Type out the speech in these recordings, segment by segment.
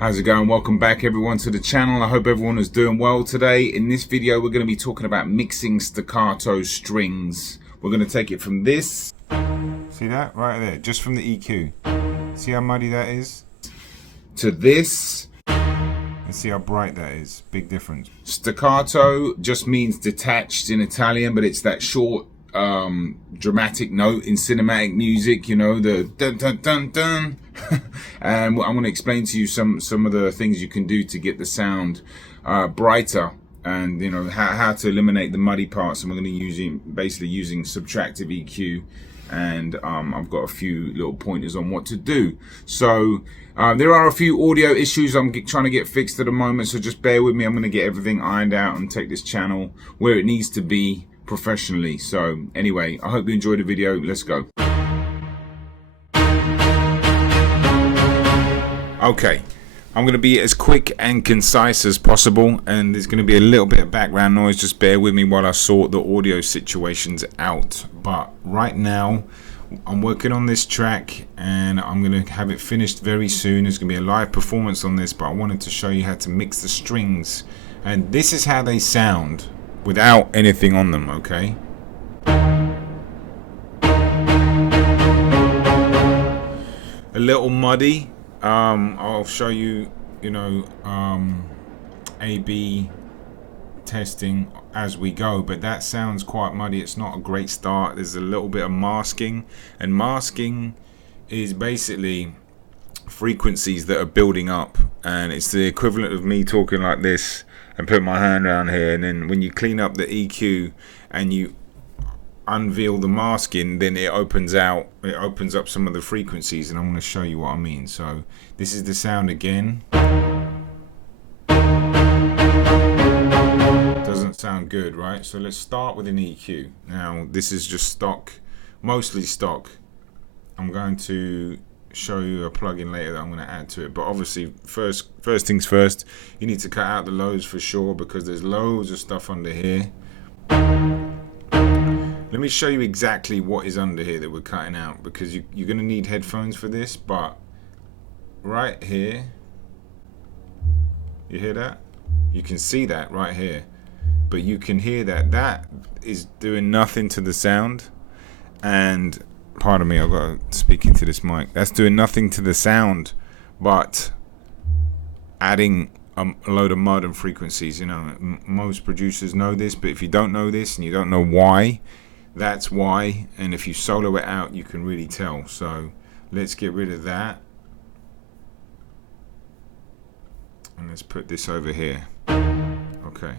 How's it going? Welcome back everyone to the channel. I hope everyone is doing well today. In this video we're going to be talking about mixing staccato strings. We're going to take it from this. See that? Right there. Just from the EQ. See how muddy that is? To this. And see how bright that is. Big difference. Staccato just means detached in Italian, but it's that short dramatic note in cinematic music, you know, the dun dun dun dun. And I'm going to explain to you some of the things you can do to get the sound brighter, and you know how to eliminate the muddy parts. And we're going to basically using subtractive EQ, and I've got a few little pointers on what to do. So there are a few audio issues I'm trying to get fixed at the moment, so just bear with me. I'm going to get everything ironed out and take this channel where it needs to be professionally. So anyway, I hope you enjoyed the video. Let's go. Okay, I'm going to be as quick and concise as possible, and there's going to be a little bit of background noise. Just bear with me while I sort the audio situations out. But right now I'm working on this track and I'm going to have it finished very soon. There's going to be a live performance on this, but I wanted to show you how to mix the strings, and this is how they sound without anything on them. Okay, a little muddy. I'll show you, A/B testing as we go, but that sounds quite muddy. It's not a great start. There's a little bit of masking, and masking is basically frequencies that are building up, and it's the equivalent of me talking like this and put my hand around here, and then when you clean up the EQ and you unveil the masking, then it opens up some of the frequencies, and I'm going to show you what I mean. So this is the sound again. Doesn't sound good, right? So let's start with an EQ. Now this is just stock, mostly stock. I'm going to show you a plugin later that I'm going to add to it, but obviously first things first, you need to cut out the lows for sure, because there's loads of stuff under here. Let me show you exactly what is under here that we're cutting out, because you're going to need headphones for this. But right here, you hear that? You can see that right here, but you can hear that is doing nothing to the sound. And pardon me, I've got to speak into this mic. That's doing nothing to the sound, but adding a load of mud and frequencies. You know, most producers know this, but if you don't know this and you don't know why, that's why. And if you solo it out, you can really tell. So let's get rid of that, and let's put this over here. Okay,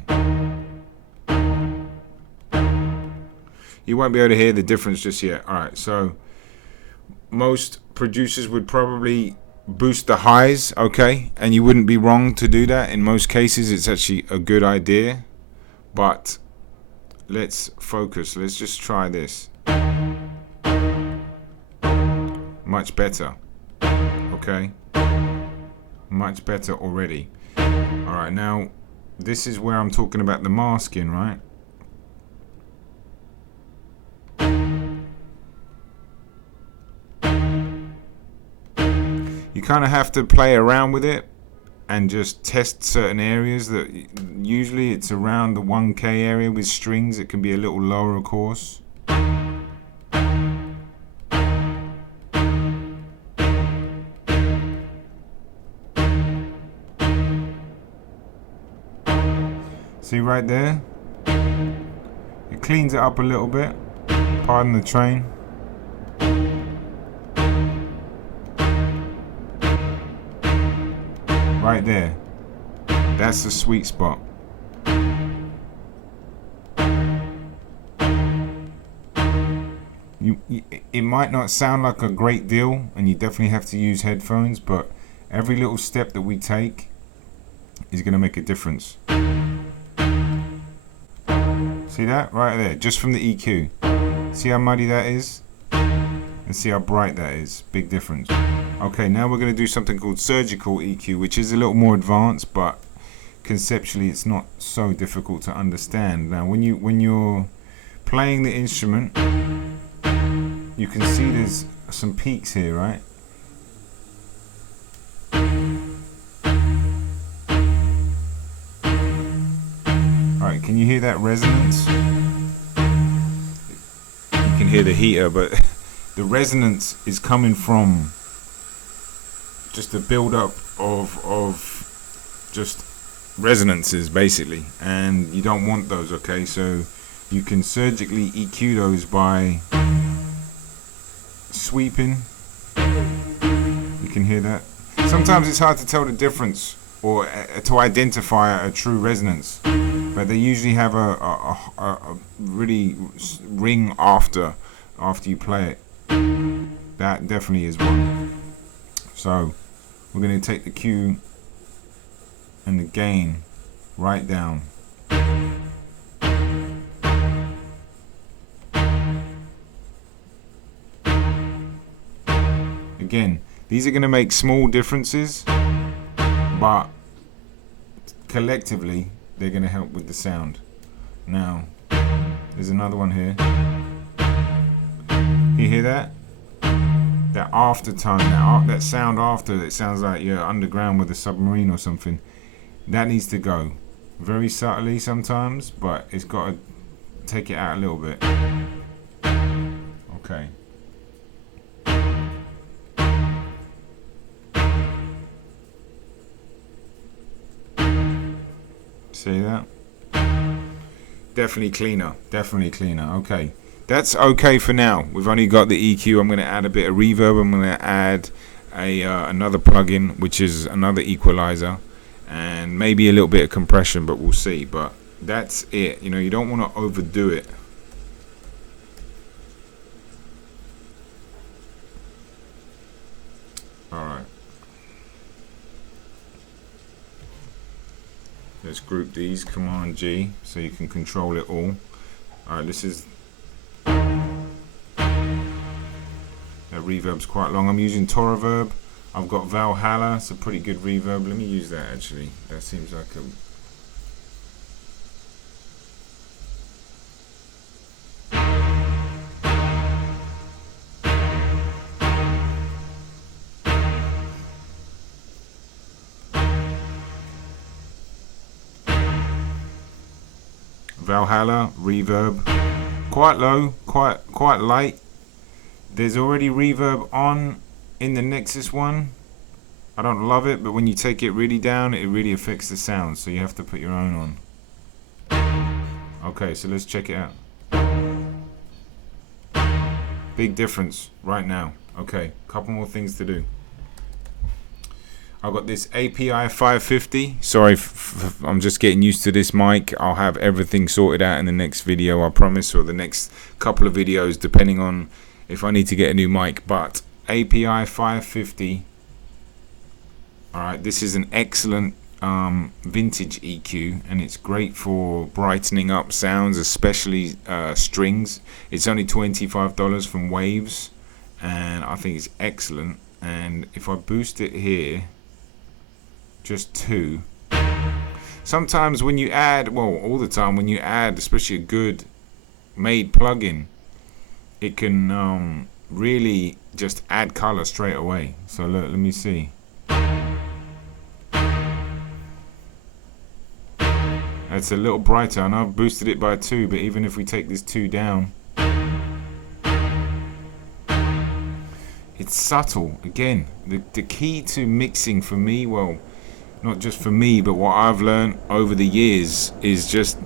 you won't be able to hear the difference just yet. Alright, so most producers would probably boost the highs, okay, and you wouldn't be wrong to do that. In most cases it's actually a good idea, but let's focus. Let's just try this. Much better. Okay, much better already. Alright, now this is where I'm talking about the masking, right? You kind of have to play around with it and just test certain areas. That usually it's around the 1K area with strings. It can be a little lower, of course. See right there? It cleans it up a little bit. Pardon the train. Right there. That's the sweet spot. It might not sound like a great deal, and you definitely have to use headphones, but every little step that we take is going to make a difference. See that? Right there. Just from the EQ. See how muddy that is? And see how bright that is. Big difference. Okay, now we're going to do something called surgical EQ, which is a little more advanced, but conceptually it's not so difficult to understand. Now when you're playing the instrument, you can see there's some peaks here, right? Can you hear that resonance? You can hear the heater, but the resonance is coming from just a build-up of just resonances, basically, and you don't want those. Okay, so you can surgically EQ those by sweeping. You can hear that. Sometimes it's hard to tell the difference or to identify a true resonance, but they usually have a really ring after you play it. That definitely is one. So we're going to take the Q and the gain right down. Again, these are going to make small differences, but collectively they're going to help with the sound. Now, there's another one here. You hear that? That aftertone, that sound after, it sounds like you're underground with a submarine or something. That needs to go very subtly sometimes, but it's got to take it out a little bit. Okay. See that? Definitely cleaner. Okay. That's okay for now. We've only got the EQ. I'm going to add a bit of reverb. I'm going to add another plugin, which is another equalizer, and maybe a little bit of compression, but we'll see. But that's it. You don't want to overdo it. All right. Let's group these. Command G, so you can control it all. All right. This is. That reverb's quite long. I'm using To Reverb. I've got Valhalla. It's a pretty good reverb. Let me use that actually. That seems like a. Valhalla reverb, quite low, quite light. There's already reverb on in the Nexus one. I don't love it, but when you take it really down, it really affects the sound, so you have to put your own on. Okay, so let's check it out. Big difference right now. Okay, couple more things to do. I've got this API 550. Sorry, I'm just getting used to this mic. I'll have everything sorted out in the next video, I promise, or the next couple of videos, depending on if I need to get a new mic. But API 550. Alright, this is an excellent vintage EQ, and it's great for brightening up sounds, especially strings. It's only $25 from Waves, and I think it's excellent. And if I boost it here, just 2. Sometimes when you add, well, all the time when you add, especially a good made plugin, it can really just add color straight away. So look, let me see. It's a little brighter, and I've boosted it by 2, but even if we take this 2 down, it's subtle. Again, the key to mixing for me, well, not just for me, but what I've learned over the years, is just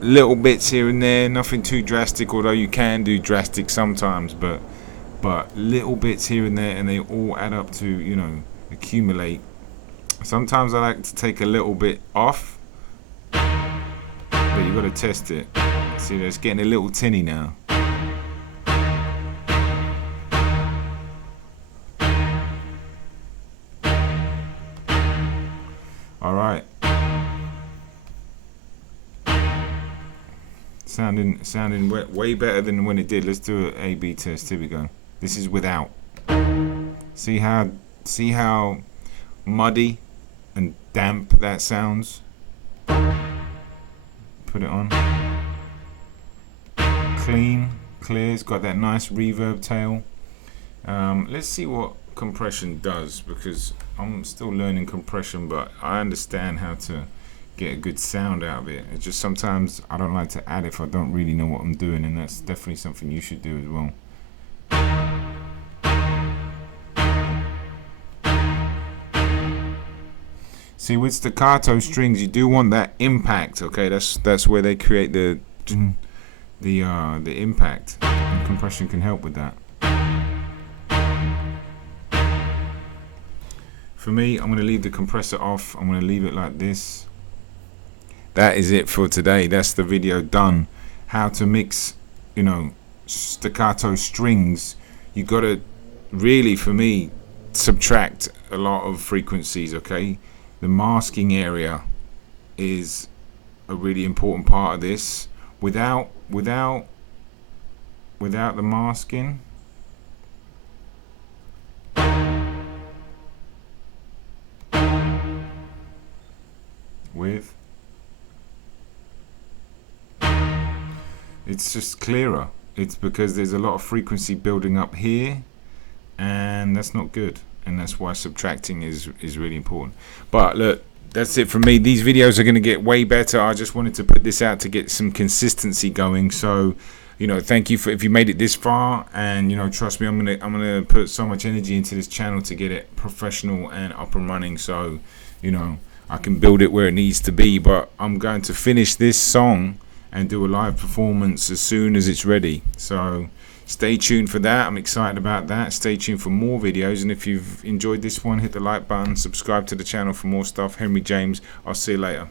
little bits here and there, nothing too drastic, although you can do drastic sometimes, but little bits here and there, and they all add up to, accumulate. Sometimes I like to take a little bit off, but you got to test it. See, it's getting a little tinny now. Alright. Sounding way better than when it did. Let's do an A/B test. Here we go. This is without. See how muddy and damp that sounds? Put it on. Clean, clear. It's got that nice reverb tail. Let's see what compression does, because I'm still learning compression, but I understand how to get a good sound out of it. It's just sometimes I don't like to add if I don't really know what I'm doing, and that's definitely something you should do as well. See, with staccato strings, you do want that impact. Okay, that's where they create the impact. And compression can help with that. For me, I'm going to leave the compressor off. I'm going to leave it like this. That is it for today. That's the video done. How to mix, you know, staccato strings. You got to really, for me, subtract a lot of frequencies. Okay, the masking area is a really important part of this. Without the masking, it's just clearer. It's because there's a lot of frequency building up here, and that's not good, and that's why subtracting is really important. But look, that's it from me. These videos are going to get way better. I just wanted to put this out to get some consistency going. So, you know, thank you for if you made it this far, and you know, trust me, I'm gonna put so much energy into this channel to get it professional and up and running, so you know I can build it where it needs to be. But I'm going to finish this song and do a live performance as soon as it's ready, so stay tuned for that. I'm excited about that. Stay tuned for more videos, and if you've enjoyed this one, hit the like button, subscribe to the channel for more stuff. Henry James, I'll see you later.